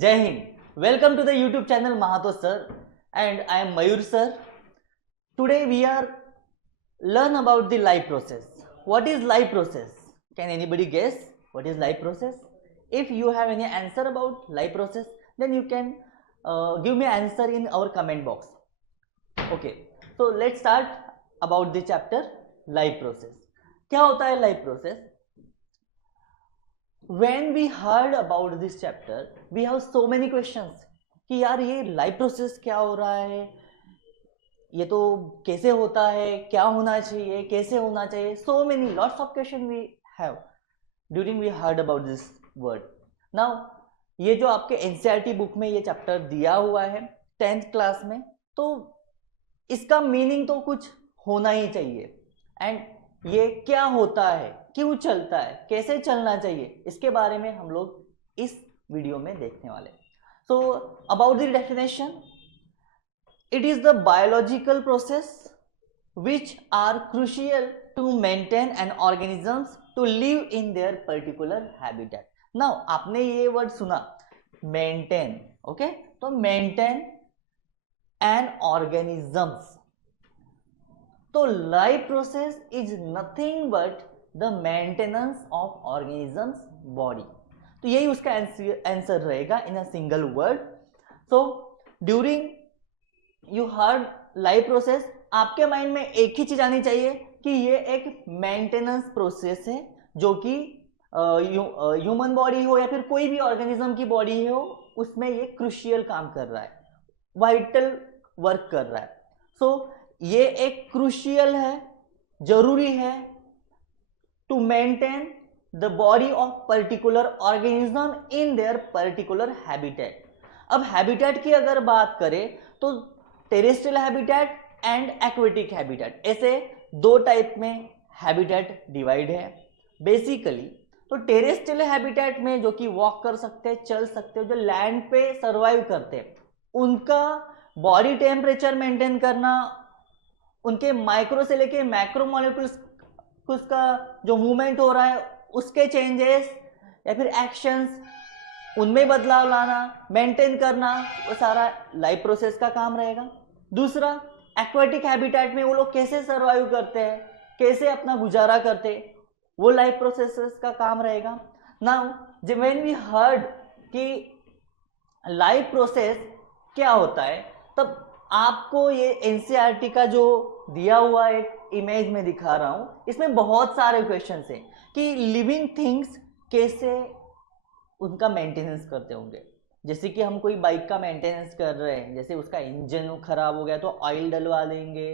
Jai Hind. Welcome to the YouTube channel Mahato Sir, and I am Mayur Sir. Today we are learn about the life process. What is life process? Can anybody guess what is life process? If you have any answer about life process, then you can give me answer in our comment box. Okay, so let's start about the chapter life process. क्या होता है life process? When we heard about this chapter, we have so many questions कि यार ये life process क्या हो रहा है, ये तो कैसे होता है, क्या होना चाहिए, कैसे होना चाहिए. So many lots of questions we have during we heard about this word. Now ये जो आपके NCERT बुक में ये चैप्टर दिया हुआ है 10th क्लास में, तो इसका मीनिंग तो कुछ होना ही चाहिए. एंड ये क्या होता है, क्यों चलता है, कैसे चलना चाहिए, इसके बारे में हम लोग इस वीडियो में देखने वाले. So about the definition, it is the biological process which are crucial to maintain an organisms to live in their particular habitat. Now आपने ये वर्ड सुना मेंटेन, ओके, तो मेंटेन एन ऑर्गेनिजम्स. तो life process is nothing but the maintenance of organisms body. तो यही उसका answer रहेगा in a single word. So during you heard life process, आपके माइंड में एक ही चीज आनी चाहिए कि ये एक मेंटेनेंस प्रोसेस है, जो कि ह्यूमन बॉडी हो या फिर कोई भी ऑर्गेनिज्म की बॉडी हो, उसमें ये क्रूशियल काम कर रहा है, वाइटल वर्क कर रहा है. सो ये एक क्रूशियल है, जरूरी है to maintain the body of particular organism in their particular habitat. अब हैबिटेट की अगर बात करें तो terrestrial habitat and aquatic habitat, ऐसे दो टाइप में हैबिटेट डिवाइड है बेसिकली. तो टेरेस्ट्रियल हैबिटेट में जो कि वॉक कर सकते हैं, चल सकते हैं, जो लैंड पे सर्वाइव करते हैं, उनका बॉडी टेम्परेचर मेंटेन करना, उनके माइक्रो से लेके मैक्रो मॉलिक्यूल्स उसका जो मूवमेंट हो रहा है उसके चेंजेस या फिर एक्शंस, उनमें बदलाव लाना, मेंटेन करना, वो सारा लाइफ प्रोसेस का काम रहेगा. दूसरा, एक्वेटिक हैबिटेट में वो लोग कैसे सर्वाइव करते हैं, कैसे अपना गुजारा करते हैं, वो लाइफ प्रोसेसेस का काम रहेगा. नाउ व्हेन वी हर्ड कि लाइफ प्रोसेस क्या होता है, तब आपको ये एनसीईआरटी का जो दिया हुआ एक इमेज में दिखा रहा हूं, इसमें बहुत सारे क्वेश्चंस हैं कि लिविंग थिंग्स कैसे उनका मेंटेनेंस करते होंगे. जैसे कि हम कोई बाइक का मेंटेनेंस कर रहे हैं, जैसे उसका इंजन खराब हो गया तो ऑयल डलवा देंगे,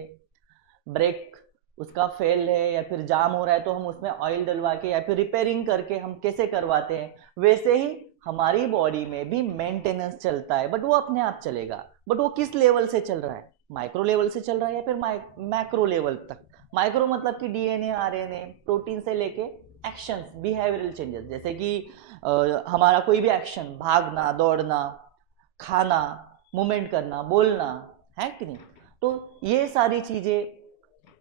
ब्रेक उसका फेल है या फिर जाम हो रहा है तो हम उसमें ऑयल डलवा के या फिर रिपेयरिंग करके हम कैसे करवाते हैं, वैसे ही हमारी बॉडी में भी मेंटेनेंस चलता है. बट वो अपने आप चलेगा, बट वो किस लेवल से चल रहा है, माइक्रो लेवल से चल रहा है या फिर मैक्रो लेवल तक. माइक्रो मतलब कि डीएनए, आरएनए, प्रोटीन से लेके एक्शंस, बिहेवियरल चेंजेस, जैसे कि हमारा कोई भी एक्शन, भागना, दौड़ना, खाना, मूवमेंट करना, बोलना, है कि नहीं. तो ये सारी चीजें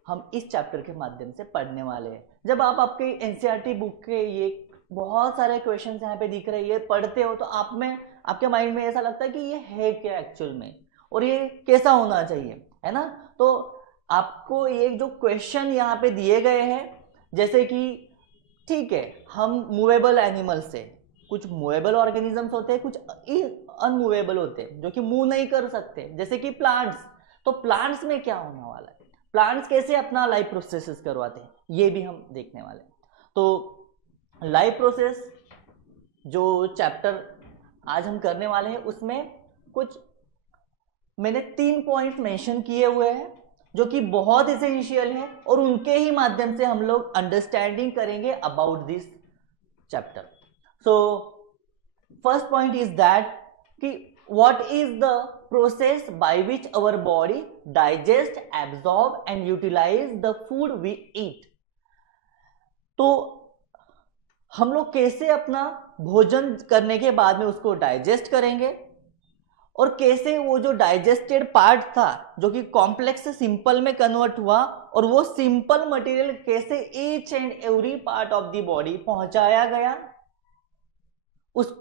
हम इस चैप्टर के माध्यम से पढ़ने वाले हैं. जब आप आपके एनसीईआरटी बुक के ये बहुत सारे क्वेश्चंस यहाँ पे दिख रहे हैं, ये पढ़ते हो तो आप में, आपके माइंड में ऐसा लगता है कि ये है क्या एक्चुअल में और ये कैसा होना चाहिए, है ना. तो आपको ये जो क्वेश्चन यहाँ पे दिए गए हैं, जैसे कि ठीक है, हम मूवेबल एनिमल से, कुछ मूवेबल ऑर्गेनिजम्स होते हैं, कुछ अनमूवेबल होते हैं जो कि मूव नहीं कर सकते, जैसे कि प्लांट्स. तो प्लांट्स में क्या होने वाला है, प्लांट्स कैसे अपना लाइफ प्रोसेसेस करवाते हैं, ये भी हम देखने वाले हैं. तो लाइफ प्रोसेस जो चैप्टर आज हम करने वाले हैं, उसमें कुछ मैंने 3 पॉइंट्स मेंशन किए हुए हैं जो कि बहुत एसेंशियल है, और उनके ही माध्यम से हम लोग अंडरस्टैंडिंग करेंगे about this chapter. So first point is that कि what is the process by which our body digest, absorb and utilize the food we eat. तो हम लोग कैसे अपना भोजन करने के बाद में उसको डाइजेस्ट करेंगे, और कैसे वो जो डाइजेस्टेड पार्ट था जो कि कॉम्प्लेक्स से सिंपल में कन्वर्ट हुआ, और वो सिंपल मटेरियल कैसे each and every part of the body पहुंचाया गया, उस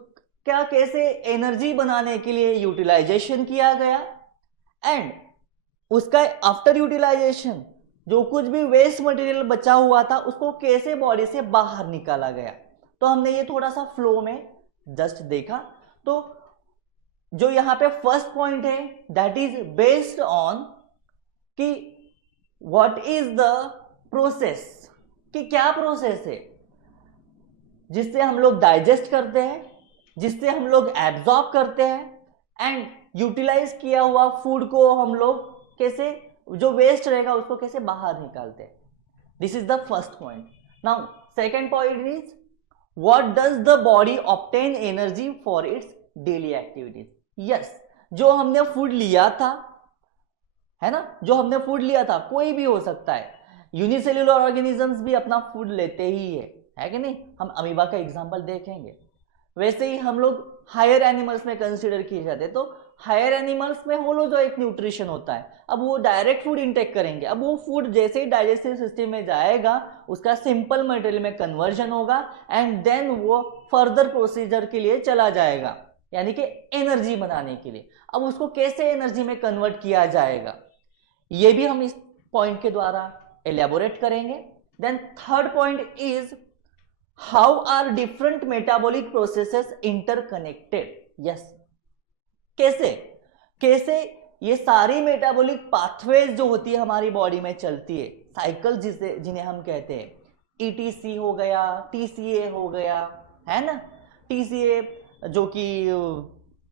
क्या कैसे एनर्जी बनाने के लिए यूटिलाइजेशन किया गया, एंड उसका आफ्टर यूटिलाइजेशन जो कुछ भी वेस्ट मटेरियल बचा हुआ था उसको कैसे बॉडी से बाहर निकाला गया। तो हमने ये थोड़ा सा फ्लो में जस्ट देखा। तो जो यहाँ पे फर्स्ट पॉइंट है दैट इज बेस्ड ऑन कि व्हाट इज द प्रोसेस, कि क्या प्रोसेस है जिससे हम लोग डाइजेस्ट करते हैं, जिससे हम लोग एब्जॉर्ब करते हैं, एंड यूटिलाइज किया हुआ फूड को हम लोग कैसे, जो वेस्ट रहेगा उसको कैसे बाहर निकालते हैं। This is the first point. Now second point is what does the body obtain energy for its daily activities. Yes, जो हमने फूड लिया था, है ना, जो हमने फूड लिया था, कोई भी हो सकता है, यूनिसेल्युलर ऑर्गेनिजम्स भी अपना फूड लेते ही है कि नहीं। हम अमीबा का एग्जांपल देखेंगे। वैसे ही हम लोग हायर एनिमल्स में कंसीडर किए जाते हैं। तो हायर एनिमल्स में होलोजोइक न्यूट्रिशन होता है। अब वो डायरेक्ट फूड इंटेक करेंगे। अब वो फूड जैसे ही डाइजेस्टिव सिस्टम में जाएगा उसका सिंपल मटेरियल में कन्वर्जन होगा एंड देन वो फर्दर प्रोसीजर के लिए चला जाएगा, यानी कि एनर्जी बनाने के लिए। अब उसको कैसे एनर्जी में कन्वर्ट किया जाएगा ये भी हम इस पॉइंट के द्वारा एलेबोरेट करेंगे। Then third point is how are different metabolic processes interconnected. Yes, कैसे कैसे ये सारी मेटाबॉलिक पाथवेज जो होती है हमारी बॉडी में चलती है, साइकिल जिन्हें हम कहते हैं, ईटीसी हो गया, टीसीए हो गया, है ना। टीसीए जो कि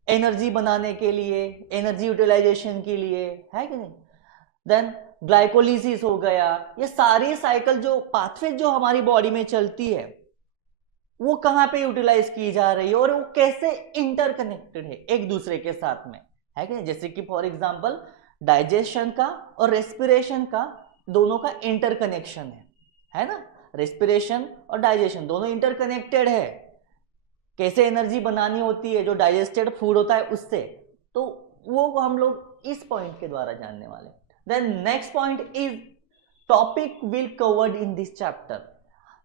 एनर्जी बनाने के लिए, एनर्जी यूटिलाइजेशन के लिए, है कि नहीं। देन ग्लाइकोलिसिस हो गया। ये सारी साइकिल जो पाथवेज जो हमारी बॉडी में चलती है वो कहाँ पे यूटिलाइज की जा रही है और वो कैसे इंटरकनेक्टेड है एक दूसरे के साथ में, है कि नहीं। जैसे कि फॉर एग्जांपल डाइजेशन का और रेस्पिरेशन का दोनों का इंटरकनेक्शन है ना। रेस्पिरेशन और डाइजेशन दोनों इंटरकनेक्टेड है। कैसे एनर्जी बनानी होती है जो डाइजेस्टेड फूड होता है उससे, तो वो हम लोग इस पॉइंट के द्वारा जानने वाले। Then next point is topic will covered in this chapter.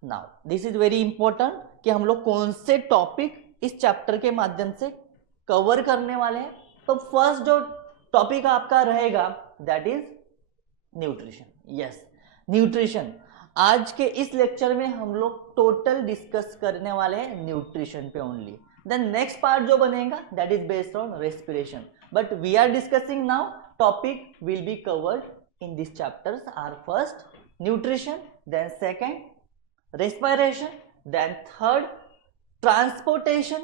Now this is very important कि हम लोग कौन से टॉपिक इस चैप्टर के माध्यम से कवर करने वाले हैं। तो फर्स्ट जो टॉपिक आपका रहेगा that is nutrition. Yes, nutrition. आज के इस लेक्चर में हम लोग टोटल डिस्कस करने वाले हैं न्यूट्रिशन पे ओनली। देन नेक्स्ट पार्ट जो बनेगा that is based on respiration, but we are discussing now topic will be covered in this chapters are first nutrition, then second respiration, then third transportation,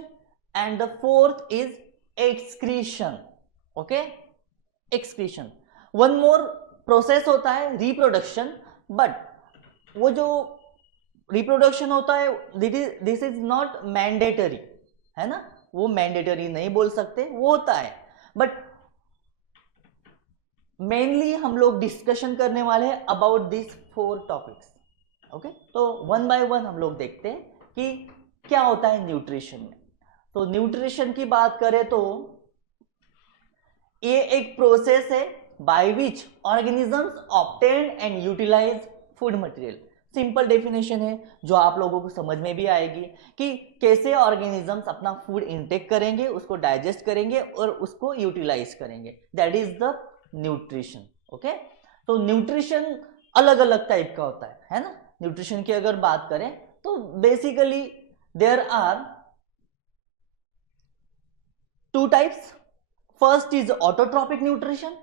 and the fourth is excretion. Okay, excretion. One more process होता है reproduction, but वो जो reproduction होता है this is not mandatory, है ना। वो mandatory नहीं बोल सकते, वो होता है, but mainly हम लोग डिस्कशन करने वाले हैं about these 4 topics. ओके, तो वन बाय वन हम लोग देखते हैं कि क्या होता है न्यूट्रिशन में। तो न्यूट्रिशन की बात करें तो ये एक प्रोसेस है by which organisms obtain and utilize food material. Simple definition है जो आप लोगों को समझ में भी आएगी कि कैसे ऑर्गेनिजम्स अपना फूड इंटेक करेंगे, उसको डाइजेस्ट करेंगे और उसको यूटिलाइज करेंगे। That is the nutrition. Okay, तो न्यूट्रिशन अलग अलग टाइप का होता है ना। न्यूट्रिशन की अगर बात करें तो basically there are 2 types. First is autotrophic nutrition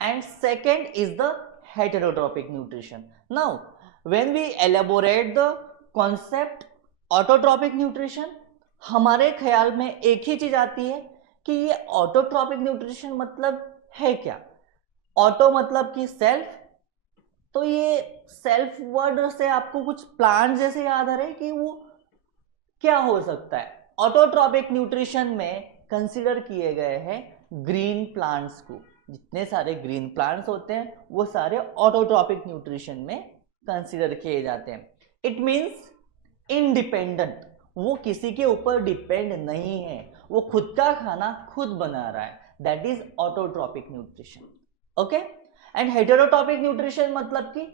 and second is the heterotrophic nutrition. Now when we elaborate the concept autotrophic nutrition, हमारे ख्याल में एक ही चीज आती है कि ये ऑटोट्रॉपिक न्यूट्रिशन मतलब है क्या। ऑटो मतलब कि सेल्फ, तो ये सेल्फ वर्ड से आपको कुछ प्लांट जैसे याद आ रहे कि वो क्या हो सकता है। ऑटोट्रॉपिक न्यूट्रिशन में कंसीडर किए गए हैं ग्रीन प्लांट्स को। जितने सारे ग्रीन प्लांट्स होते हैं वो सारे ऑटोट्रॉपिक न्यूट्रिशन में कंसीडर किए जाते हैं। इट मींस इंडिपेंडेंट, वो किसी के ऊपर डिपेंड नहीं है, वो खुद का खाना खुद बना रहा है। That is autotrophic nutrition. Okay, and heterotrophic nutrition मतलब कि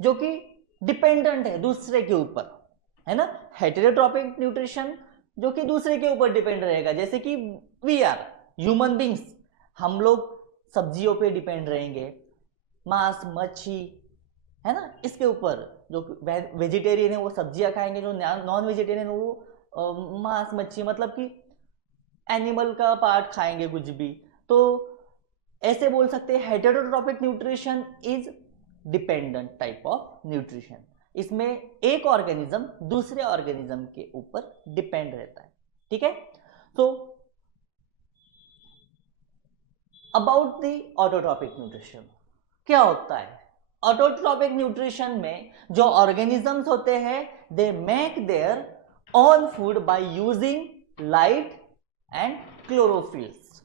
जो कि डिपेंडेंट है दूसरे के ऊपर, है ना। हेटेरोट्रॉपिक न्यूट्रिशन जो कि दूसरे के ऊपर डिपेंड रहेगा, जैसे कि वी आर ह्यूमन बींग्स, हम लोग सब्जियों पे डिपेंड रहेंगे, मांस मच्छी, है ना, इसके ऊपर। जो वेजिटेरियन है वो सब्जियां खाएंगे, जो नॉन वेजिटेरियन है वो मांस मच्छी, मतलब कि एनिमल का पार्ट खाएंगे कुछ भी। तो ऐसे बोल सकते हैं heterotrophic nutrition is dependent type of nutrition. इसमें एक ऑर्गेनिज्म दूसरे ऑर्गेनिज्म के ऊपर डिपेंड रहता है, ठीक है। सो अबाउट द ऑटोट्रॉपिक न्यूट्रिशन क्या होता है? ऑटोट्रॉपिक न्यूट्रिशन में जो ऑर्गेनिजम्स होते हैं they make their own food by using light and chlorophylls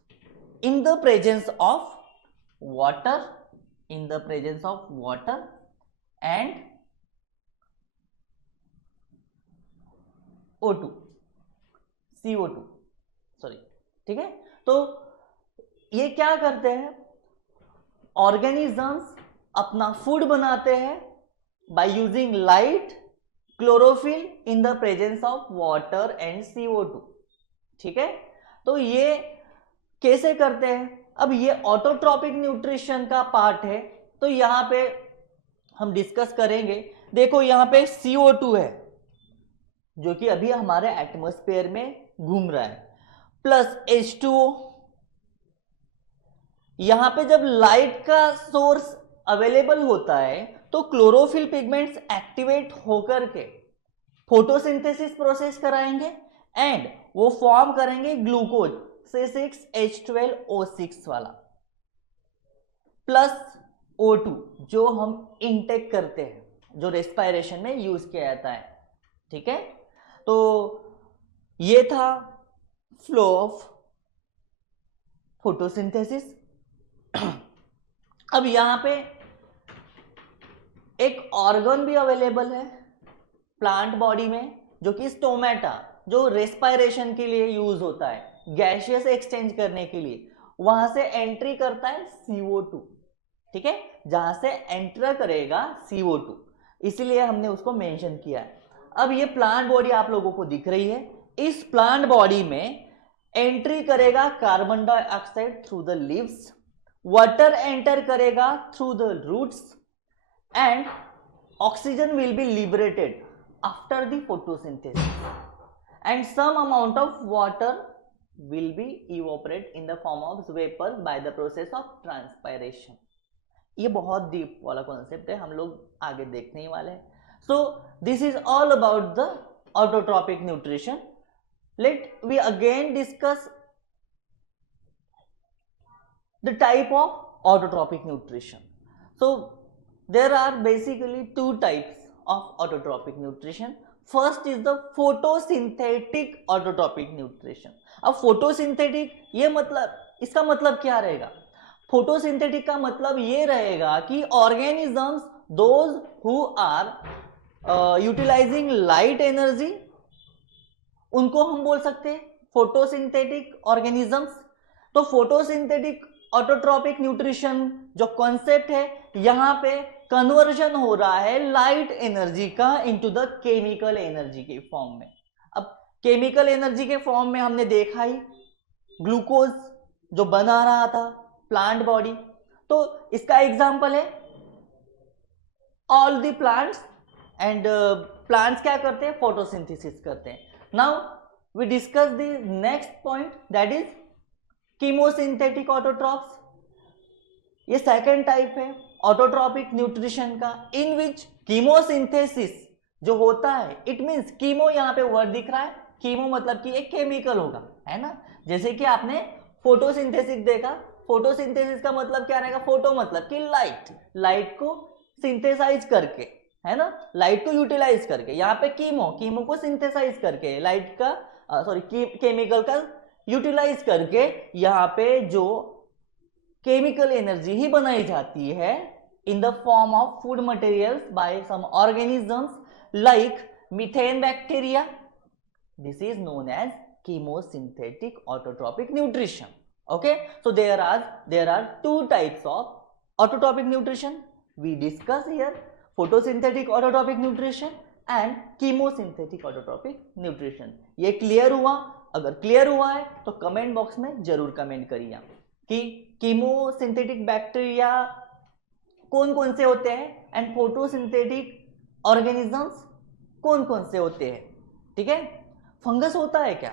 in the presence of water, in the presence of water and O2, CO2, sorry, ठीक है। तो ये क्या करते हैं, ऑर्गेनिजम्स अपना फूड बनाते हैं by using light, chlorophyll in the presence of water and CO2, ठीक है। तो ये कैसे करते हैं? अब ये ऑटोट्रॉपिक न्यूट्रिशन का पार्ट है, तो यहां पे हम डिस्कस करेंगे। देखो यहां पे CO2 है जो कि अभी हमारे एटमॉस्फेयर में घूम रहा है, प्लस H2O। यहां पे जब लाइट का सोर्स अवेलेबल होता है तो क्लोरोफिल पिगमेंट्स एक्टिवेट होकर के फोटोसिंथेसिस प्रोसेस कराएंगे एंड वो फॉर्म करेंगे ग्लूकोज C6H12O6 वाला, प्लस O2 जो हम इनटेक करते हैं, जो रेस्पिरेशन में यूज किया जाता है, ठीक है। तो ये था फ्लो ऑफ फोटोसिंथेसिस। अब यहां पे एक ऑर्गन भी अवेलेबल है प्लांट बॉडी में, जो कि स्टोमेटा, जो रेस्पिरेशन के लिए यूज होता है, गैसियस एक्सचेंज करने के लिए। वहां से एंट्री करता है CO2, ठीक है, जहां से एंटर करेगा CO2, इसीलिए हमने उसको मेंशन किया है। अब ये प्लांट बॉडी आप लोगों को दिख रही है, इस प्लांट बॉडी में एंट्री करेगा carbon dioxide through the leaves, water enter करेगा through the roots and oxygen will be liberated after the photosynthesis and some amount of water will be evaporate in the form of vapor by the process of transpiration। ये बहुत deep वाला concept है, हम लोग आगे देखने ही वाले हैं। So this is all about the autotrophic nutrition. Let we again discuss the type of autotrophic nutrition. So there are basically two types of autotrophic nutrition. First is the photosynthetic autotrophic nutrition. अब photosynthetic ये मतलब, इसका मतलब क्या रहेगा? Photosynthetic का मतलब ये रहेगा कि organisms those who are utilizing light energy, उनको हम बोल सकते हैं फोटोसिंथेटिक ऑर्गेनिजम्स। तो फोटोसिंथेटिक ऑटोट्रॉपिक न्यूट्रिशन जो कॉन्सेप्ट है, यहां पे कन्वर्जन हो रहा है लाइट एनर्जी का इनटू द केमिकल एनर्जी के फॉर्म में। अब केमिकल एनर्जी के फॉर्म में हमने देखा ही ग्लूकोज जो बना रहा था प्लांट बॉडी, तो इसका एग्जांपल है all the plants, and plants क्या करते हैं? फोटोसिंथेसिस करते हैं। Now we discuss the next point, that is chemosynthetic autotrophs. ये सेकंड टाइप है ऑटोट्रॉपिक न्यूट्रिशन का, इन विच कीमोसिंथेसिस जो होता है, इट मींस कीमो, यहां पे वर्ड दिख रहा है, कीमो मतलब कि एक केमिकल होगा, है ना। जैसे कि आपने फोटोसिंथेसिस देखा, फोटोसिंथेसिस का मतलब क्या रहेगा? फोटो मतलब कि लाइट, लाइट को सिंथेसाइज करके, है ना, लाइट को यूटिलाइज करके। यहाँ पे कीमो, कीमो को सिंथेसाइज करके, लाइट का केमिकल का यूटिलाइज करके यहाँ पे जो केमिकल एनर्जी ही बनाई जाती है in the form of food materials by some organisms like methane bacteria. This is known as chemosynthetic autotrophic nutrition. Okay, so there are two types of autotrophic nutrition we discuss here: photosynthetic autotrophic nutrition and chemosynthetic autotrophic nutrition. ये clear हुआ? अगर clear हुआ है तो comment box में जरूर comment करिए कि कीमोसिंथेटिक बैक्टीरिया कौन कौन से होते हैं एंड फोटोसिंथेटिक ऑर्गेनिजम्स कौन कौन से होते हैं। ठीक है, फंगस होता है क्या?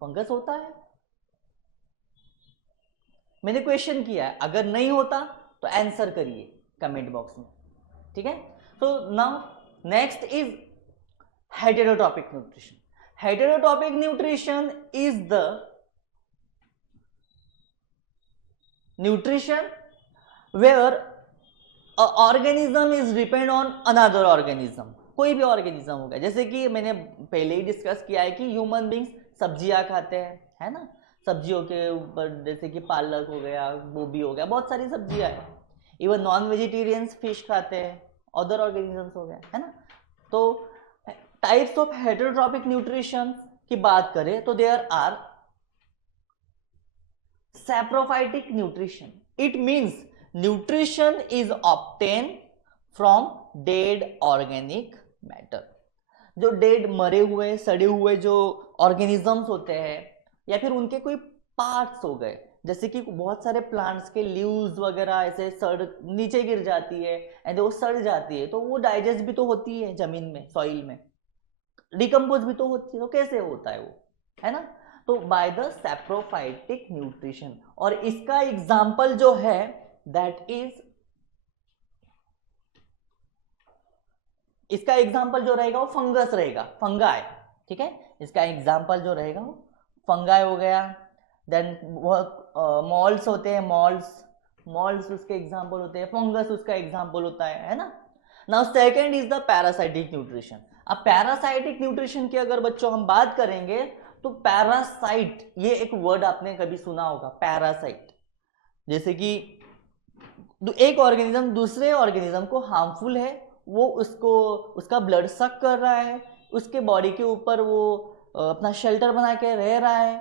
फंगस होता है? मैंने क्वेश्चन किया है, अगर नहीं होता तो आंसर करिए कमेंट बॉक्स में। ठीक है, तो now next is heterotopic nutrition. Heterotopic nutrition is the nutrition where a organism is depend on another organism. कोई भी ऑर्गेनिज्म हो गया, जैसे कि मैंने पहले ही डिस्कस किया है कि ह्यूमन बींग्स सब्जियां खाते हैं, है ना, सब्जियों के ऊपर जैसे कि पालक हो गया, गोभी हो गया, बहुत सारी सब्जियां हैं। इवन नॉन वेजिटेरियंस फिश खाते हैं, अदर ऑर्गेनिजम्स हो गया, है ना। तो टाइप्स ऑफ हेटेरोट्रॉपिक न्यूट्रिशन की बात करें तो there are saprophytic nutrition. It means nutrition is obtained from dead organic matter. जो डेड मरे हुए सड़े हुए जो ऑर्गेनिजम्स होते हैं या फिर उनके कोई पार्ट्स हो गए, जैसे कि बहुत सारे प्लांट्स के लीव्स वगैरह ऐसे सड़ नीचे गिर जाती है एंड वो सड़ जाती है, तो वो डाइजेस्ट भी तो होती है जमीन में, सॉइल में डिकम्पोज भी तो होती है, तो कैसे होता है वो, है ना। तो बाय द सैप्रोफाइटिक न्यूट्रिशन, और इसका एग्जाम्पल जो है दैट इज, इसका एग्जाम्पल जो रहेगा वो फंगस रहेगा, फंगाई। ठीक है, इसका एग्जाम्पल जो रहेगा वो फंगाई हो गया। देन मॉल्स होते हैं, मॉल्स उसके एग्जाम्पल होते हैं, फंगस उसका एग्जाम्पल होता है ना। Now second is the parasitic nutrition. अब पैरासाइटिक न्यूट्रिशन की अगर बच्चों हम बात करेंगे तो पैरासाइट, ये एक वर्ड आपने कभी सुना होगा, पैरासाइट। जैसे कि एक ऑर्गेनिज्म दूसरे ऑर्गेनिज्म को हार्मफुल है, वो उसका ब्लड सक कर रहा है, उसके बॉडी के ऊपर वो अपना शेल्टर बना के रह रहा है,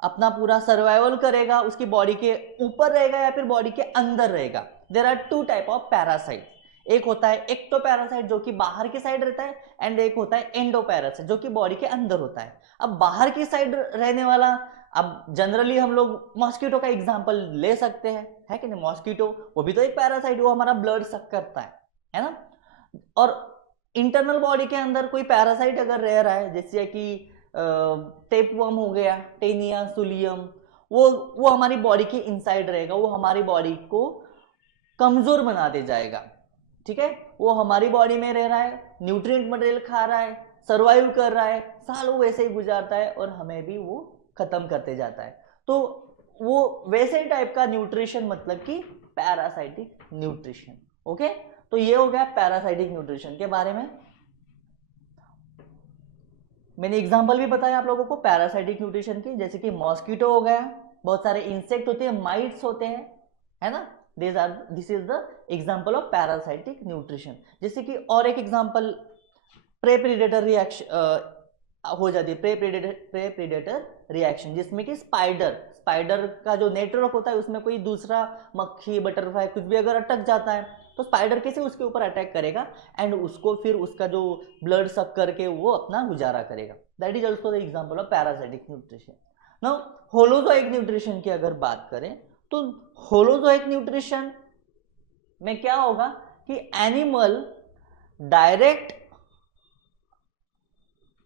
अपना पूरा सर्वाइवल करेगा, उसकी बॉडी के ऊपर रहेगा या फिर बॉडी के अंदर रहेगा। There are two type of parasite. एक होता है एक्टोपैरासाइट जो कि बाहर की साइड रहता है, एंड एक होता है एंडोपैरासाइट जो कि बॉडी के अंदर होता है। अब बाहर की साइड रहने वाला, अब जनरली हम लोग मॉस्किटो का एग्जांपल ले सकते हैं, है कि नहीं। मॉस्किटो वो भी तो एक पैरासाइट, वो हमारा ब्लड सक करता है ना। और इंटरनल बॉडी के अंदर कोई पैरासाइट अगर रह रहा है, जैसे कि टेपवर्म हो गया, टेनिया सुलियम, वो हमारी बॉडी के इनसाइड रहेगा, वो हमारी बॉडी को कमजोर बना दे जाएगा। ठीक है, वो हमारी बॉडी में रह रहा है, न्यूट्रिएंट मटेरियल खा रहा है, सर्वाइव कर रहा है, सालों वैसे ही गुजारता है और हमें भी वो खत्म करते जाता है। तो वो वैसे टाइप का न्यूट्रिशन, मतलब कि पैरासाइटिक न्यूट्रिशन। ओके, तो ये हो गया पैरासाइटिक न्यूट्रिशन के बारे में। मैंने एग्जांपल भी बताया आप लोगों को पैरासाइटिक न्यूट्रिशन की, जैसे कि मॉस्किटो हो गया, बहुत सारे इंसेक्ट होते हैं, माइट्स होते हैं, है ना। This is the example of parasitic nutrition. जैसे कि और एक एग्जांपल प्रे प्रीडेटर रिएक्शन हो जाती है, प्रे प्रीडेटर रिएक्शन, जिसमें कि स्पाइडर का जो नेटवर्क होता है उसमें कोई दूसरा मक्खी, बटरफ्लाई कुछ भी अगर अटक जाता है तो स्पाइडर कैसे उसके ऊपर अटैक करेगा एंड उसको फिर उसका जो ब्लड सक करके वो अपना गुजारा करेगा। That is also the example of parasitic nutrition. Now holozoic nutrition की अगर बात करें तो होलोजोइक न्यूट्रिशन में क्या होगा कि एनिमल डायरेक्ट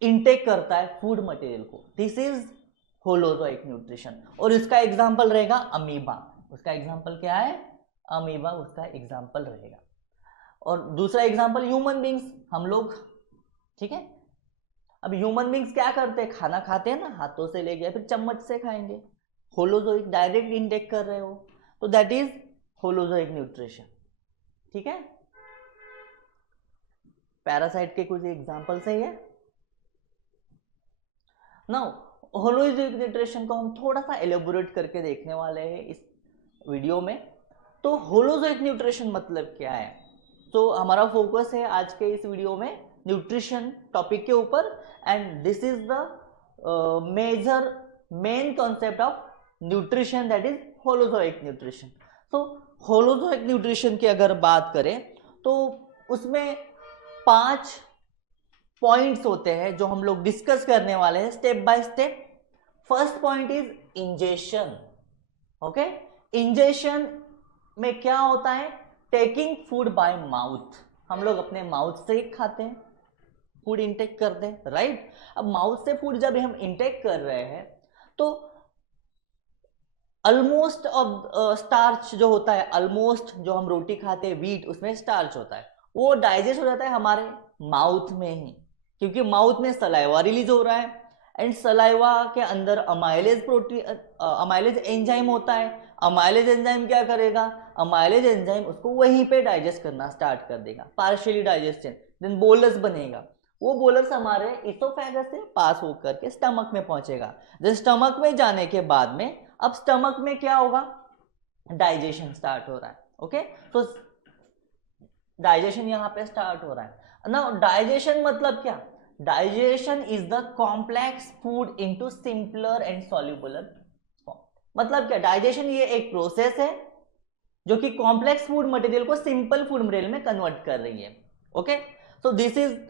इनटेक करता है फूड मटेरियल को, दिस इज होलोजोइक न्यूट्रिशन। और इसका एग्जांपल रहेगा अमीबा। उसका एग्जांपल क्या है? अमीबा उसका एग्जांपल रहेगा। और दूसरा एग्जांपल ह्यूमन बींग्स, हम लोग। ठीक है, अब ह्यूमन बींग्स क्या करते हैं? खाना खाते हैं ना, हाथों से ले गया फिर चम्मच से खाएंगे, होलोजोइक डायरेक्ट इनटेक कर रहे हो, तो दैट इज होलोजोइक न्यूट्रिशन। ठीक है, पैरासाइट के कुछ एग्जांपल सही है। नाउ होलोजोइक न्यूट्रिशन को हम थोड़ा सा एलेबोरेट करके देखने वाले हैं इस वीडियो में। तो होलोजोइक न्यूट्रिशन मतलब क्या है? तो हमारा फोकस है आज के इस वीडियो में न्यूट्रिशन टॉपिक के ऊपर, and this is the main concept of nutrition, that is holozoic nutrition. तो होलोजोइक न्यूट्रिशन की अगर बात करें तो उसमें 5 पॉइंट्स होते हैं जो हम लोग डिस्कस करने वाले हैं step by step. First point is ingestion. Okay, ingestion में क्या होता है? Taking food by mouth. हम लोग अपने माउथ से ही खाते हैं, फूड इंटेक करते हैं, राइट? अब माउथ से फूड जब हम इंटेक कर रहे हैं तो ऑलमोस्ट ऑफ स्टार्च जो होता है, ऑलमोस्ट जो हम रोटी खाते हैं वीट, उसमें स्टार्च होता है, वो डाइजेस्ट हो जाता है हमारे माउथ में ही, क्योंकि माउथ में सलाइवा रिलीज हो रहा है एंड सलाइवा के अंदर अमाइलेज प्रोटीन, अमाइलेज एंजाइम होता है। अमाइलेज एंजाइम क्या करेगा? अमाइलेज एंजाइम उसको वहीं पे डाइजेस्ट करना स्टार्ट कर देगा, पार्शियली डाइजेशन, देन बोलस बनेगा। वो बोलस हमारे इसोफेगस से पास होकर के स्टमक में पहुंचेगा। जब स्टमक में जाने के बाद में, अब स्टमक में क्या होगा? डाइजेशन स्टार्ट हो रहा है। ओके, तो डाइजेशन यहां पे स्टार्ट हो रहा है ना। डाइजेशन मतलब क्या? Digestion is the complex food into simpler and soluble form. मतलब क्या? डाइजेशन ये एक प्रोसेस है जो कि कॉम्प्लेक्स फूड मटेरियल को सिंपल फूड मटेरियल में कन्वर्ट कर रही है। Okay, so this is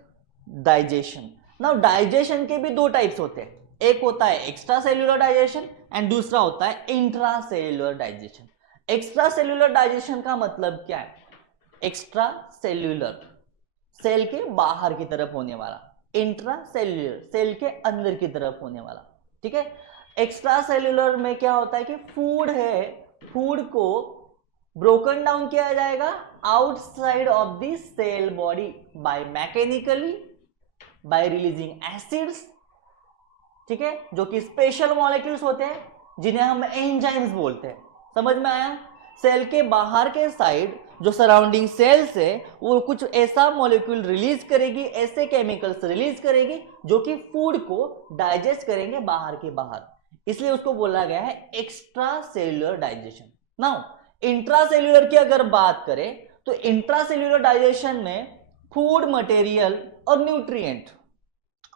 digestion. Now digestion के भी दो टाइप्स होते हैं, एक होता है एक्स्ट्रा सेल्यूलर डाइजेशन एंड दूसरा होता है intra cellular digestion. Extra cellular digestion का मतलब क्या है? एक्स्ट्रा सेल्यूलर, सेल के बाहर की तरफ होने वाला। इंट्रा सेल्यूलर, सेल के अंदर की तरफ होने वाला। ठीक है, एक्स्ट्रा सेल्यूलर में क्या होता है कि फूड है, फूड को ब्रोकन डाउन किया जाएगा outside of the cell body by mechanically, by releasing acids. ठीक है, जो कि स्पेशल मॉलिक्यूल्स होते हैं जिन्हें हम एंजाइम्स बोलते हैं। समझ में आया? सेल के बाहर के साइड जो सराउंडिंग सेल्स है वो कुछ ऐसा मॉलिक्यूल रिलीज करेगी, ऐसे केमिकल्स रिलीज करेगी जो कि फूड को डाइजेस्ट करेंगे बाहर के बाहर, इसलिए उसको बोला गया है extra cellular digestion. Now intra cellular की अगर बात करें तो इंट्रा सेल्यूलर डाइजेशन में फूड मटेरियल और न्यूट्रिएंट,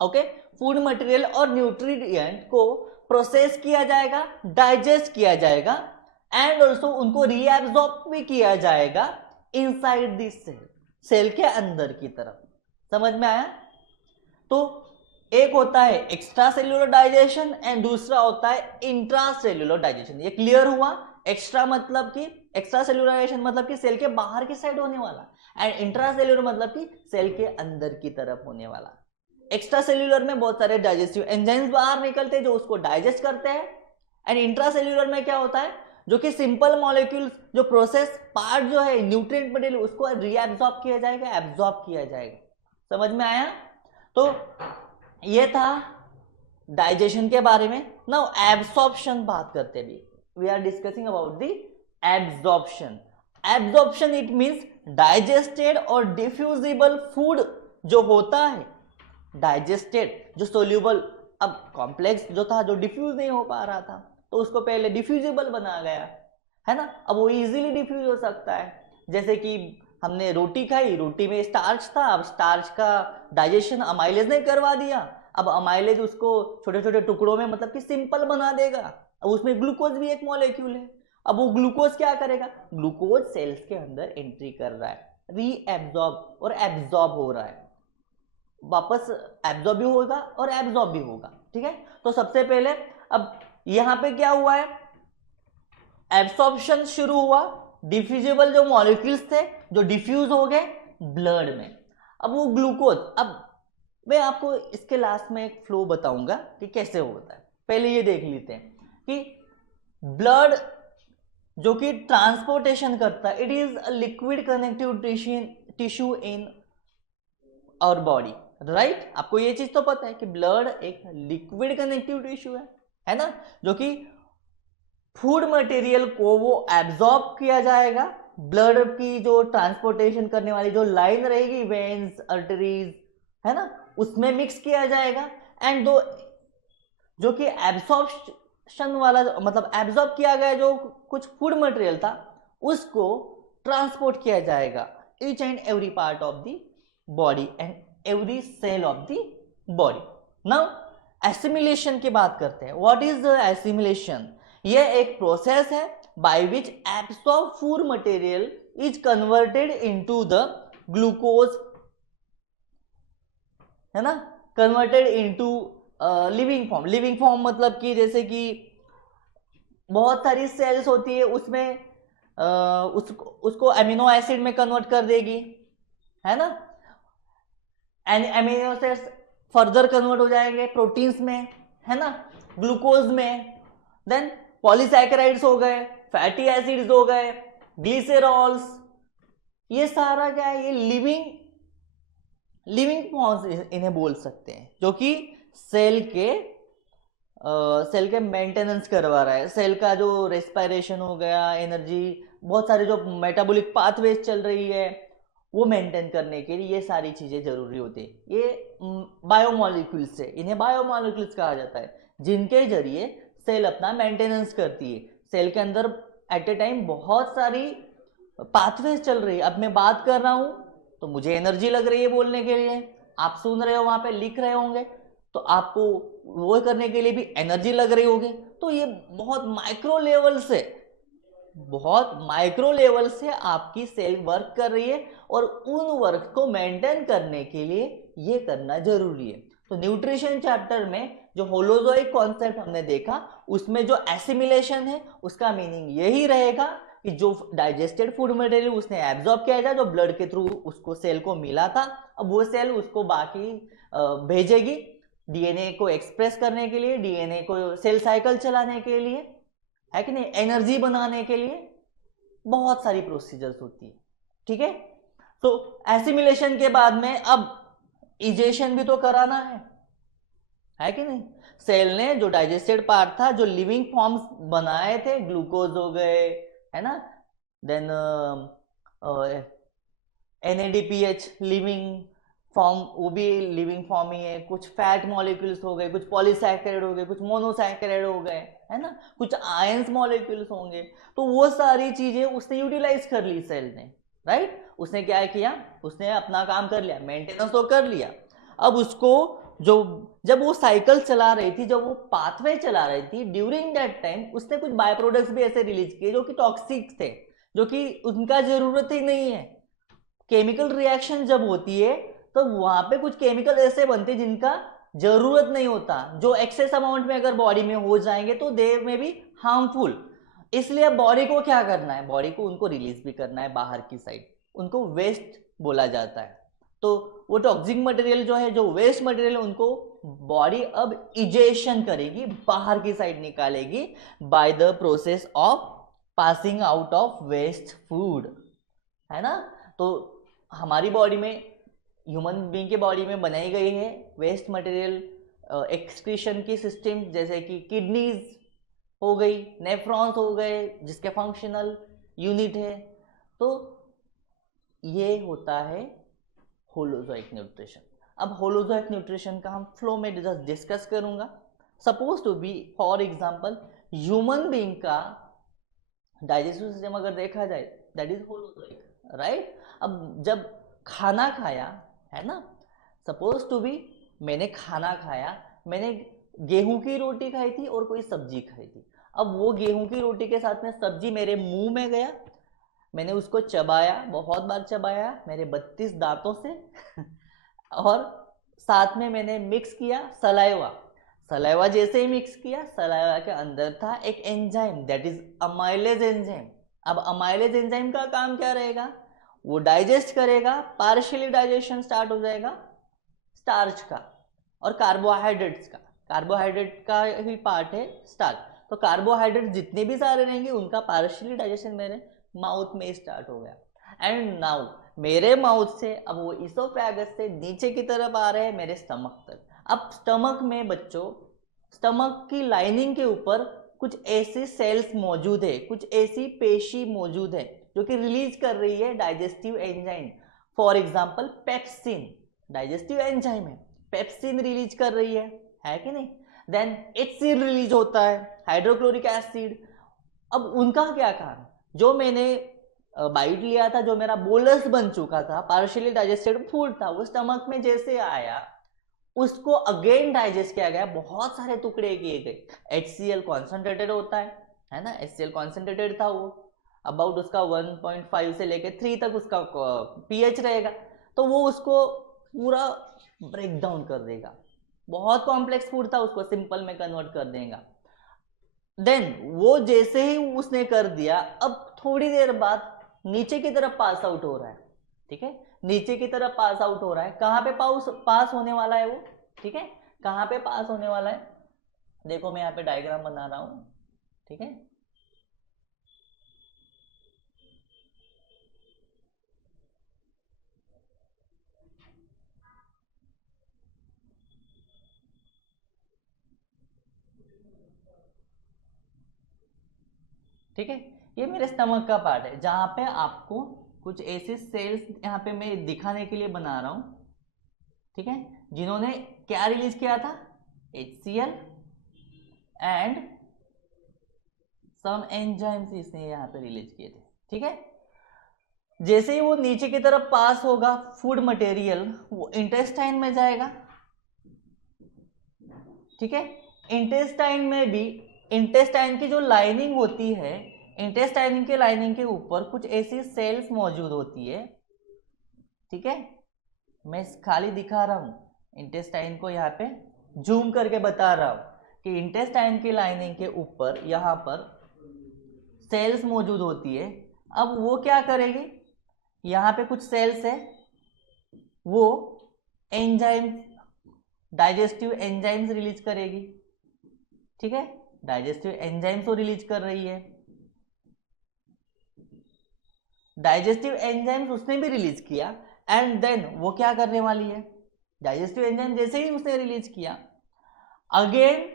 ओके, फूड मटेरियल और न्यूट्रिएंट को प्रोसेस किया जाएगा, डाइजेस्ट किया जाएगा एंड ऑल्सो उनको रीएब्सॉर्ब भी किया जाएगा इनसाइड दिस सेल, सेल के अंदर की तरफ। समझ में आया? तो एक होता है एक्स्ट्रा सेल्यूलर डाइजेशन एंड दूसरा होता है इंट्रा सेल्यूलर डाइजेशन। ये क्लियर हुआ? एक्स्ट्रा मतलब कि एक्स्ट्रा सेल्यूलर डाइजेशन मतलब कि सेल के बाहर की साइड होने वाला एंड इंट्रा सेल्यूलर मतलब कि सेल के अंदर की तरफ होने वाला। एक्स्ट्रा सेल्यूलर में बहुत सारे डाइजेस्टिव एंजाइम्स बाहर निकलते हैं जो उसको डाइजेस्ट करते हैं एंड इंट्रा सेल्यूलर में क्या होता है? जो कि सिंपल मॉलिक्यूल्स, जो प्रोसेस पार्ट जो है न्यूट्रिएंट मटेरियल, उसको रीएब्सॉर्ब किया जाएगा, एब्सॉर्ब किया जाएगा। समझ में आया? तो ये था डाइजेशन के बारे में। नाउ एब्सॉर्प्शन बात करते हैं। We are discussing about the absorption. Absorption it means digested और डिफ्यूजिबल फूड जो होता है, डाइजेस्टेड जो सोल्यूबल, अब कॉम्प्लेक्स जो था जो डिफ्यूज नहीं हो पा रहा था तो उसको पहले डिफ्यूजिबल बना गया, है ना। अब वो इजीली डिफ्यूज हो सकता है। जैसे कि हमने रोटी खाई, रोटी में स्टार्च था, अब स्टार्च का डाइजेशन अमाइलेज ने करवा दिया, अब अमाइलेज उसको छोटे छोटे टुकड़ों में मतलब कि सिंपल बना देगा। अब उसमें ग्लूकोज भी एक मॉलिक्यूल है, अब वो ग्लूकोज क्या करेगा? ग्लूकोज सेल्स के अंदर एंट्री कर रहा है, रीएब्सॉर्ब और एब्सॉर्ब हो रहा है, वापस एब्सॉर्ब भी होगा और एब्सॉर्ब भी होगा। ठीक है, तो सबसे पहले अब यहां पे क्या हुआ है? एब्सॉर्प्शन शुरू हुआ, डिफ्यूजिबल जो मॉलिक्यूल्स थे जो डिफ्यूज हो गए ब्लड में। अब वो ग्लूकोज, अब मैं आपको इसके लास्ट में एक फ्लो बताऊंगा कि कैसे होता है। पहले ये देख लेते हैं कि ब्लड जो कि ट्रांसपोर्टेशन करता है, it is a liquid connective tissue in our body, right? आपको ये चीज तो पता है कि ब्लड एक लिक्विड कनेक्टिव टिश्यू है ना, जो कि फूड मटेरियल को वो एब्सॉर्ब किया जाएगा। ब्लड की जो ट्रांसपोर्टेशन करने वाली जो लाइन रहेगी, वेन्स, आर्टरीज, है ना, उसमें मिक्स किया जाएगा एंड दो जो कि एब्सॉर्प्शन वाला मतलब एब्सॉर्ब किया गया जो कुछ फूड मटेरियल था उसको ट्रांसपोर्ट किया जाएगा each and every part of the body and every cell of the body. Now assimilation की बात करते हैं। What is the assimilation? यह एक प्रोसेस है by which absorb food material is converted into the glucose, है ना, converted into living form. Living form मतलब कि जैसे कि बहुत सारी सेल्स होती है, उसमें उसको अमीनो एसिड में कन्वर्ट कर देगी, है ना, अमीनो एसिड्स फर्दर कन्वर्ट हो जाएंगे प्रोटीन्स में, है ना, ग्लूकोज में, देन पॉलीसैकेराइड्स हो गए, फैटी एसिड्स हो गए, ग्लिसरॉल्स, ये सारा क्या है, ये लिविंग फॉर्म्स इन्हें बोल सकते हैं, जो कि सेल के मेंटेनेंस करवा रहा है, सेल का जो रेस्पिरेशन हो गया, एनर्जी, बहुत सारे जो मेटाबॉलिक पाथवेज चल रही है वो मेंटेन करने के लिए ये सारी चीजें जरूरी होती है। ये बायोमोलिक्यूल्स है, इन्हें बायोमोलिक्यूल्स कहा जाता है, जिनके जरिए सेल अपना मेंटेनेंस करती है। सेल के अंदर एट ए टाइम बहुत सारी पाथवेज चल रही है। अब मैं बात कर रहा हूं तो मुझे एनर्जी लग रही है बोलने के लिए, आप सुन रहे हो, वहां पे लिख रहे होंगे तो आपको वो करने के लिए भी एनर्जी लग रही होगी। तो ये बहुत माइक्रो लेवल से आपकी सेल वर्क कर रही है, और उन वर्क को मेंटेन करने के लिए ये करना जरूरी है। तो न्यूट्रिशन चैप्टर में जो होलोजोइक कॉन्सेप्ट हमने देखा, उसमें जो एसिमिलेशन है उसका मीनिंग यही रहेगा कि जो डाइजेस्टेड फूड मटेरियल उसने एब्जॉर्ब किया था, जो ब्लड के थ्रू उसको सेल को मिला था, अब वो सेल उसको बाकी भेजेगी डीएनए को एक्सप्रेस करने के लिए, डीएनए को सेल साइकिल चलाने के लिए, है कि नहीं, एनर्जी बनाने के लिए बहुत सारी प्रोसीजर्स होती है। ठीक है, तो एसिमिलेशन के बाद में अब इजेशन भी तो कराना है कि नहीं। सेल ने जो डाइजेस्टेड पार्ट था, जो लिविंग फॉर्म्स बनाए थे, ग्लूकोज हो गए, है ना, देन NADPH लिविंग फॉर्म, वो भी लिविंग फॉर्म ही है, कुछ फैट मॉलिक्यूल्स हो गए, कुछ पॉलीसैकेराइड हो गए, कुछ मोनोसैकेराइड हो गए, है ना, कुछ आयंस मॉलिक्यूल्स होंगे। तो वो सारी चीजें उसने यूटिलाइज कर ली सेल ने, राइट। उसने क्या किया, उसने अपना काम कर लिया, मेंटेनेंस तो कर लिया। अब उसको जो जब वो साइकिल चला रही थी, जब वो पाथवे चला रही थी, ड्यूरिंग दैट टाइम उसने कुछ बाय प्रोडक्ट्स भी ऐसे रिलीज किए जो कि टॉक्सिक थे, जो कि उनका जरूरत ही नहीं है। केमिकल रिएक्शन जब होती है तो वहां पे कुछ केमिकल ऐसे बनते हैं जिनका जरूरत नहीं होता, जो एक्सेस अमाउंट में अगर बॉडी में हो जाएंगे तो दे में भी हार्मफुल। इसलिए बॉडी को क्या करना है, बॉडी को उनको रिलीज भी करना है बाहर की साइड, उनको वेस्ट बोला जाता है। तो वो टॉक्सिक मटेरियल जो है, जो वेस्ट मटेरियल, उनको बॉडी अब इजेशन करेगी, बाहर की साइड निकालेगी by the process of passing out of waste food, है ना। तो हमारी बॉडी में, ह्यूमन बीइंग के बॉडी में बनाई गई है वेस्ट मटेरियल एक्सक्रीशन की सिस्टम, जैसे कि किडनीज हो गई, नेफ्रॉन्स हो गए, जिसके फंक्शनल यूनिट है। तो ये होता है होलोजोइक न्यूट्रिशन। अब होलोजोइक न्यूट्रिशन का हम फ्लो में जस्ट डिस्कस करूंगा। Suppose to be, for example, human being का डाइजेस्टिव सिस्टम अगर देखा जाए, दैट इज होलोजोइक, राइट। अब जब खाना खाया, है ना, सपोज टू बी मैंने खाना खाया, मैंने गेहूं की रोटी खाई थी और कोई सब्जी खाई थी। अब वो गेहूं की रोटी के साथ में सब्जी मेरे मुंह में गया, मैंने उसको चबाया, बहुत बार चबाया मेरे 32 दांतों से और साथ में मैंने मिक्स किया सलाइवा जैसे ही मिक्स किया, सलाइवा के अंदर था एक enzyme, that is amylase enzyme. अब अमाइलेज एंजाइम का काम क्या रहेगा, वो डाइजेस्ट करेगा, पार्शियली डाइजेशन स्टार्ट हो जाएगा स्टार्च का और कार्बोहाइड्रेट्स का। कार्बोहाइड्रेट का ही पार्ट है स्टार्च, तो कार्बोहाइड्रेट जितने भी सारे रहेंगे उनका पार्शियली डाइजेशन मेरे माउथ में स्टार्ट हो गया। एंड नाउ मेरे माउथ से अब वो इसोफेगस से नीचे की तरफ आ रहे हैं मेरे स्टमक तक। अब स्टमक में बच्चों, स्टमक की लाइनिंग के ऊपर कुछ ऐसी सेल्स मौजूद है, कुछ ऐसी पेशी मौजूद है जो कि रिलीज कर रही है digestive enzyme. For example pepsin digestive enzyme है, पेप्सिन रिलीज कर रही है कि नहीं। देन HCl रिलीज होता है, हाइड्रोक्लोरिक एसिड। अब उनका क्या काम, जो मैंने बाइट लिया था, जो मेरा बोलस बन चुका था, पार्शियली डाइजेस्टेड फूड था, वो स्टमक में जैसे आया उसको अगेन डाइजेस्ट किया गया, बहुत सारे टुकड़े किए गए। HCl कॉन्सेंट्रेटेड होता है ना, HCl कॉन्सेंट्रेटेड था, वो अबाउट उसका 1.5 से लेके 3 तक उसका pH रहेगा। तो वो उसको पूरा ब्रेक डाउन कर देगा। बहुत कॉम्प्लेक्स फूड था, उसको सिंपल में कन्वर्ट कर देगा। देन वो जैसे ही उसने कर दिया, अब थोड़ी देर बाद नीचे की तरफ पास आउट हो रहा है। ठीक है, नीचे की तरफ पास आउट हो रहा है। कहाँ पे पास होने वाला है वो? ठीक है, कहाँ पे पास होने वाला है? देखो मैं यहाँ पे डायग्राम बना रहा हूँ। ठीक है, ठीक है, ये मेरे स्टमक का पार्ट है, जहां पे आपको कुछ ऐसे सेल्स यहाँ पे मैं दिखाने के लिए बना रहा हूं। ठीक है, जिन्होंने क्या रिलीज किया था? HCl एंड सम एंजाइम्स इसने यहाँ पे रिलीज किए थे। ठीक है, जैसे ही वो नीचे की तरफ पास होगा फूड मटेरियल, वो इंटेस्टाइन में जाएगा। ठीक है, इंटेस्टाइन में भी इंटेस्टाइन की जो लाइनिंग होती है, इंटेस्टाइन के लाइनिंग के ऊपर कुछ ऐसी सेल्स मौजूद होती है। ठीक है, मैं खाली दिखा रहा हूं इंटेस्टाइन को, यहाँ पे जूम करके बता रहा हूं कि इंटेस्टाइन की लाइनिंग के ऊपर यहाँ पर सेल्स मौजूद होती है। अब वो क्या करेगी? यहाँ पे कुछ सेल्स है, वो एंजाइम, डाइजेस्टिव एंजाइम्स रिलीज करेगी। ठीक है, डाइजेस्टिव एंजाइम्स को रिलीज कर रही है। डाइजेस्टिव एंजाइम्स उसने भी रिलीज किया, एंड देन वो क्या करने वाली है? डाइजेस्टिव एंजाइम जैसे ही उसने रिलीज किया, अगेन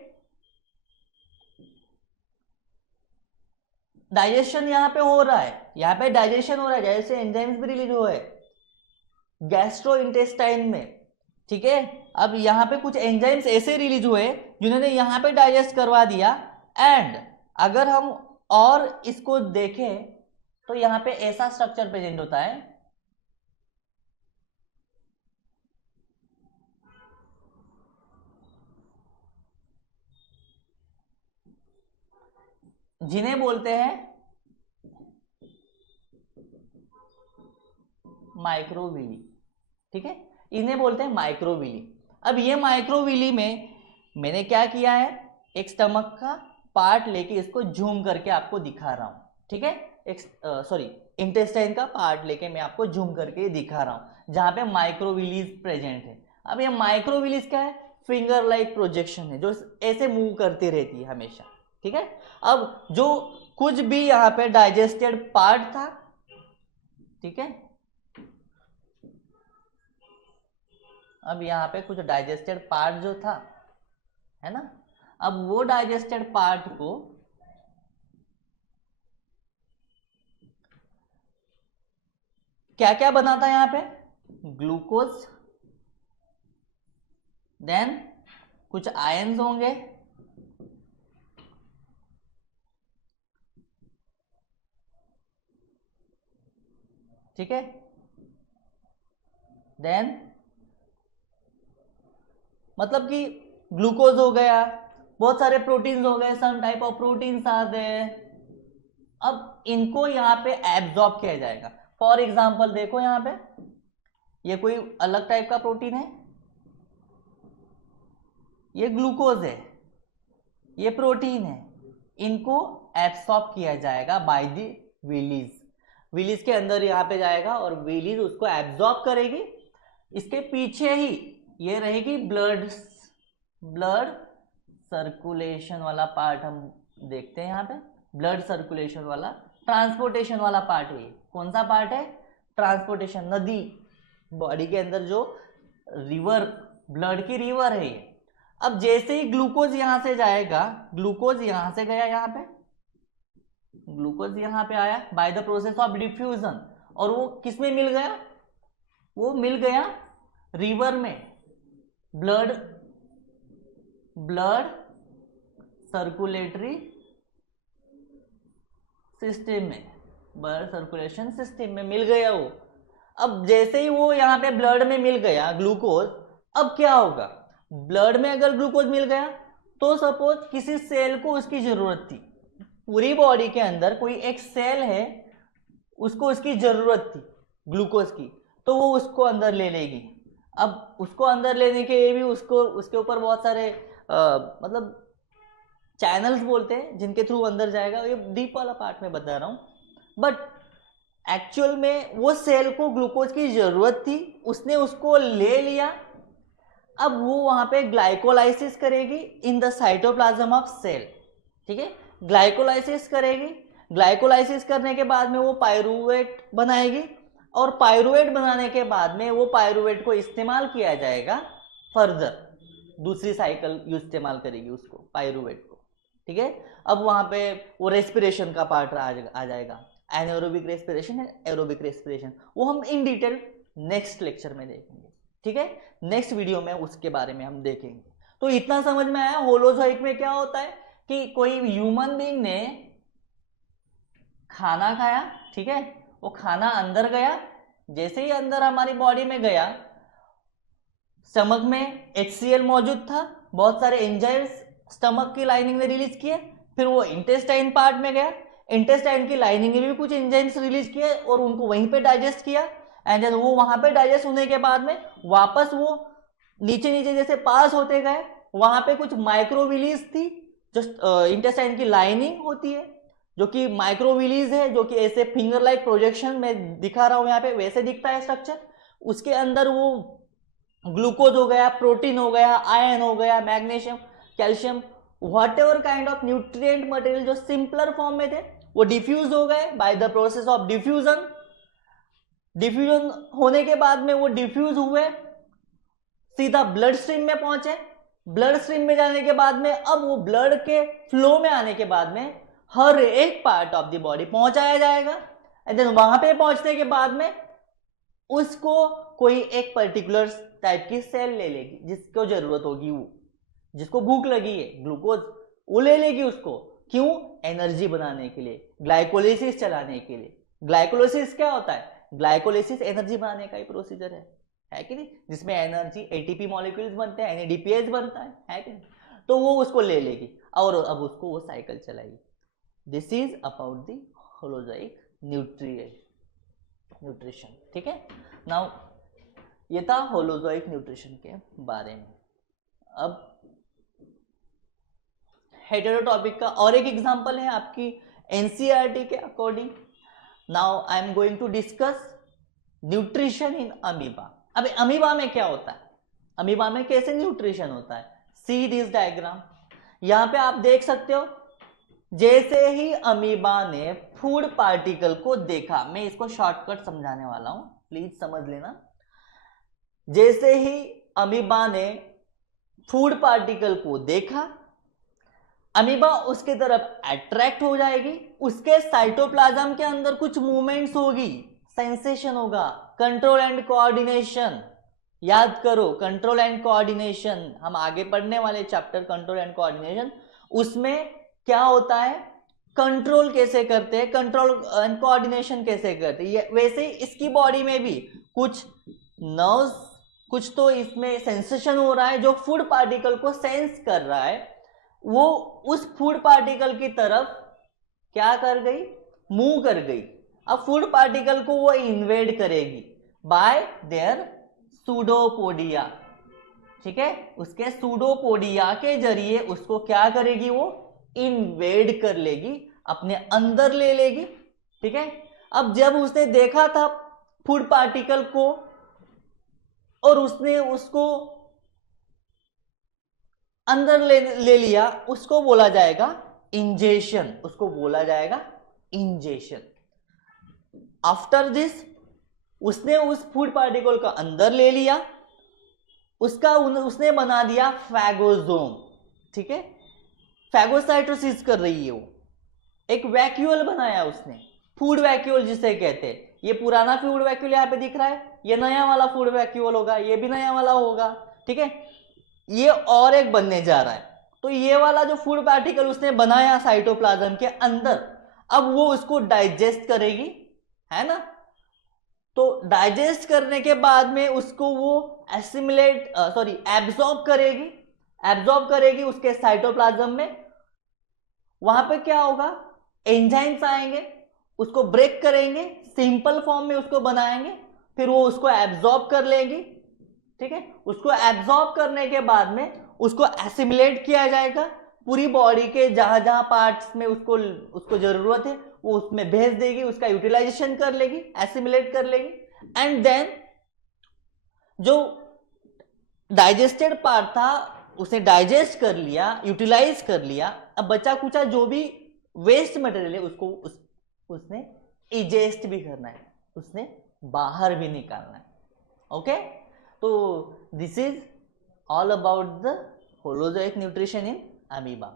डाइजेशन यहां पे हो रहा है, यहां पे डाइजेशन हो रहा है, डाइजेस्टिव एंजाइम्स भी रिलीज हुए गैस्ट्रो इंटेस्टाइन में। ठीक है, अब यहां पे कुछ एंजाइम्स ऐसे रिलीज हुए जिन्होंने यहां पे डाइजेस्ट करवा दिया। एंड अगर हम और इसको देखें तो यहां पे ऐसा स्ट्रक्चर प्रेजेंट होता है, जिन्हें बोलते हैं माइक्रोविली। ठीक है, इन्हें बोलते हैं माइक्रोविली। अब ये माइक्रोविली में मैंने क्या किया है, एक स्टमक का पार्ट लेके इसको जूम करके आपको दिखा रहा हूं। ठीक है, एक सॉरी इंटेस्टाइन का पार्ट लेके मैं आपको जूम करके दिखा रहा हूं, जहां पे माइक्रोविलीज प्रेजेंट है। अब ये माइक्रोविलीज क्या है? फिंगर लाइक प्रोजेक्शन है, जो ऐसे मूव करती रहती है हमेशा। ठीक है, अब जो कुछ भी यहाँ पे डाइजेस्टेड पार्ट था, ठीक है, अब यहाँ पे कुछ डाइजेस्टेड पार्ट जो था, है ना, अब वो डाइजेस्टेड पार्ट को क्या क्या बना था यहाँ पे? ग्लूकोज, देन कुछ आयंस होंगे, ठीक है, देन मतलब कि ग्लूकोज हो गया, बहुत सारे प्रोटीन्स हो गए, सम टाइप ऑफ प्रोटीन्स आ गए। अब इनको यहाँ पे एब्जॉर्ब किया जाएगा। फॉर एग्जाम्पल देखो यहाँ पे, ये कोई अलग टाइप का प्रोटीन है, ये ग्लूकोज है, ये प्रोटीन है, इनको एब्सॉर्ब किया जाएगा बाय द विलीज। विलीज के अंदर यहाँ पे जाएगा और विलीज उसको एब्सॉर्ब करेगी। इसके पीछे ही ये रहेगी ब्लड सर्कुलेशन वाला पार्ट, हम देखते हैं यहाँ पे ब्लड सर्कुलेशन वाला, ट्रांसपोर्टेशन वाला पार्ट है। कौन सा पार्ट है? ट्रांसपोर्टेशन, नदी, बॉडी के अंदर जो रिवर, ब्लड की रिवर है ये। अब जैसे ही ग्लूकोज यहां से जाएगा, ग्लूकोज यहां से गया, यहाँ पे ग्लूकोज यहां पे आया bye the process of diffusion, और वो किस में मिल गया? वो मिल गया रिवर में, ब्लड सर्कुलेटरी सिस्टम में, ब्लड सर्कुलेशन सिस्टम में मिल गया वो। अब जैसे ही वो यहाँ पे ब्लड में मिल गया ग्लूकोज, अब क्या होगा? ब्लड में अगर ग्लूकोज मिल गया तो सपोज किसी सेल को उसकी जरूरत थी, पूरी बॉडी के अंदर कोई एक सेल है, उसको उसकी जरूरत थी ग्लूकोज की, तो वो उसको अंदर ले लेगी। अब उसको अंदर लेने के लिए भी उसको उसके ऊपर बहुत सारे मतलब चैनल्स बोलते हैं जिनके थ्रू अंदर जाएगा। ये डीप वाला पार्ट में बता रहा हूँ, बट एक्चुअल में वो सेल को ग्लूकोज की जरूरत थी, उसने उसको ले लिया। अब वो वहां पे ग्लाइकोलाइसिस करेगी in the cytoplasm of cell, ठीक है। ग्लाइकोलाइसिस करेगी, ग्लाइकोलाइसिस करने के बाद में वो पायरूवेट बनाएगी, और पायरूवेट बनाने के बाद में वो पायरूवेट को इस्तेमाल किया जाएगा फर्दर, दूसरी साइकिल इस्तेमाल करेगी उसको पायरूवेट को, ठीक है। अब वहां पे वो रेस्पिरेशन का पार्ट आ जाएगा, एनाएरोबिक रेस्पिरेशन है, एरोबिक रेस्पिरेशन, वो हम इन डिटेल नेक्स्ट लेक्चर में देखेंगे, ठीक है। नेक्स्ट वीडियो में उसके बारे में हम देखेंगे। तो इतना समझ में आया होलोजोइक में क्या होता है कि कोई ह्यूमन बीइंग ने खाना खाया, ठीक है, वो खाना अंदर गया, जैसे ही अंदर हमारी बॉडी में गया, स्टमक में HCl मौजूद था, बहुत सारे एंजाइम्स स्टमक की लाइनिंग में रिलीज किए, फिर वो इंटेस्टाइन पार्ट में गया, इंटेस्टाइन की लाइनिंग में भी कुछ एंजाइम्स रिलीज किए और उनको वहीं पे डाइजेस्ट किया, एंड देन वो वहां पे डाइजेस्ट होने के बाद में वापस वो नीचे नीचे जैसे पास होते गए, वहां पे कुछ माइक्रोविलीज थी, जो इंटेस्टाइन की लाइनिंग होती है, जो कि माइक्रोविलीज है, जो कि ऐसे फिंगर लाइक प्रोजेक्शन में दिखा रहा हूं यहाँ पे, वैसे दिखता है स्ट्रक्चर। उसके अंदर वो ग्लूकोज हो गया, प्रोटीन हो गया, आयरन हो गया, magnesium, calcium, what ever kind of nutrient material जो सिंपलर फॉर्म में थे, वो डिफ्यूज हो गए bye the process of diffusion. Diffusion होने के बाद में वो डिफ्यूज हुए, सीधा ब्लड स्ट्रीम में पहुंचे, ब्लड स्ट्रीम में जाने के बाद में अब वो ब्लड के फ्लो में आने के बाद में हर एक पार्ट ऑफ द बॉडी पहुंचाया जाएगा, एंड देन वहां पे पहुंचने के बाद में उसको कोई एक पर्टिकुलर टाइप की सेल ले लेगी, जिसको जरूरत होगी, वो जिसको भूख लगी है, ग्लूकोज, वो ले लेगी उसको, क्यों? एनर्जी बनाने के लिए, ग्लाइकोलिसिस चलाने के लिए। ग्लाइकोलिसिस क्या होता है? ग्लाइकोलिसिस एनर्जी बनाने का ही प्रोसीजर है कि नहीं, जिसमें एनर्जी एटीपी मॉलिक्यूल्स बनते हैं, NADPH बनता है कि नहीं, तो वो उसको ले लेगी और अब उसको वो साइकिल चलाएगी। This is about the holozoic nutrition, ठीक है। नाउ ये था होलोजोइक न्यूट्रिशन के बारे में। अब हेटेरोटॉपिक का और एक एग्जांपल है आपकी NCERT के according. Now I am going to discuss nutrition in amoeba. अब अमीबा में क्या होता है, अमीबा में कैसे न्यूट्रिशन होता है? सी दिस डायग्राम, यहां पे आप देख सकते हो, जैसे ही अमीबा ने फूड पार्टिकल को देखा, मैं इसको शॉर्टकट समझाने वाला हूं, प्लीज समझ लेना। जैसे ही अमीबा ने फूड पार्टिकल को देखा, अमीबा उसके तरफ अट्रैक्ट हो जाएगी, उसके साइटोप्लाज्म के अंदर कुछ मूवमेंट्स होगी, सेंसेशन होगा, कंट्रोल एंड कोऑर्डिनेशन। याद करो, कंट्रोल एंड कोऑर्डिनेशन, हम आगे पढ़ने वाले चैप्टर कंट्रोल एंड कोऑर्डिनेशन, उसमें क्या होता है, कंट्रोल कैसे करते हैं, कंट्रोल एंड कोऑर्डिनेशन कैसे करते हैं। वैसे ही इसकी बॉडी में भी कुछ नर्व्स, कुछ तो इसमें सेंसेशन हो रहा है, जो फूड पार्टिकल को सेंस कर रहा है, वो उस फूड पार्टिकल की तरफ क्या कर गई, मूव कर गई। अब फूड पार्टिकल को वो इन्वेड करेगी बाय देयर सूडोपोडिया, ठीक है, उसके सूडोपोडिया के जरिए उसको क्या करेगी, वो इन्वेड कर लेगी, अपने अंदर ले लेगी, ठीक है। अब जब उसने देखा था फूड पार्टिकल को और उसने उसको अंदर ले लिया, उसको बोला जाएगा इंजेशन, उसको बोला जाएगा इंजेशन। आफ्टर दिस उसने उस फूड पार्टिकल को अंदर ले लिया, उसने बना दिया फैगोसोम, ठीक है, फैगोसाइटोसिस कर रही है वो, एक वैक्यूल बनाया उसने, फूड वैक्यूल जिसे कहते हैं। ये पुराना फूड वैक्यूल यहाँ पे दिख रहा है, ये नया वाला फूड वैक्यूल होगा, ये भी नया वाला होगा, ठीक है, ये और एक बनने जा रहा है। तो ये वाला जो फूड पार्टिकल उसने बनाया साइटोप्लाज्म के अंदर, अब वो उसको डाइजेस्ट करेगी, है ना। तो डाइजेस्ट करने के बाद में उसको वो एब्जॉर्ब करेगी उसके साइटोप्लाज्म में। वहां पे क्या होगा, एंजाइम्स आएंगे, उसको ब्रेक करेंगे, सिंपल फॉर्म में उसको बनाएंगे, फिर वो उसको एब्जॉर्ब कर लेगी, ठीक है, उसको एब्जॉर्ब करने के बाद में उसको एसिमिलेट किया जाएगा, पूरी बॉडी के जहां जहां पार्ट्स में उसको जरूरत है वो उसमें भेज देगी, उसका यूटिलाइजेशन कर लेगी, एसिमिलेट कर लेगी, एंड देन जो डाइजेस्टेड पार्ट था उसने डाइजेस्ट कर लिया, यूटिलाइज कर लिया। अब बचा कुचा जो भी वेस्ट मटेरियल है उसको उसने इजेस्ट भी करना है, उसने बाहर भी निकालना है। ओके, तो this is all about the holozoic nutrition in amoeba.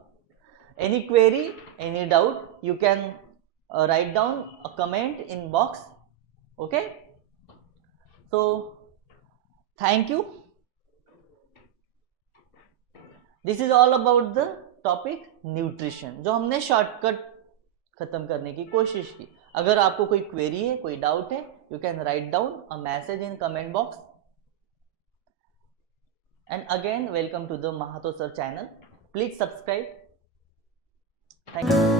Any query, any doubt, you can write down a comment in box. Okay, so thank you. This is all about the topic nutrition, जो हमने shortcut खत्म करने की कोशिश की। अगर आपको कोई क्वेरी है, कोई डाउट है, you can write down a message in comment box. And again, welcome to the Mahato Sir channel. Please subscribe. Thank you.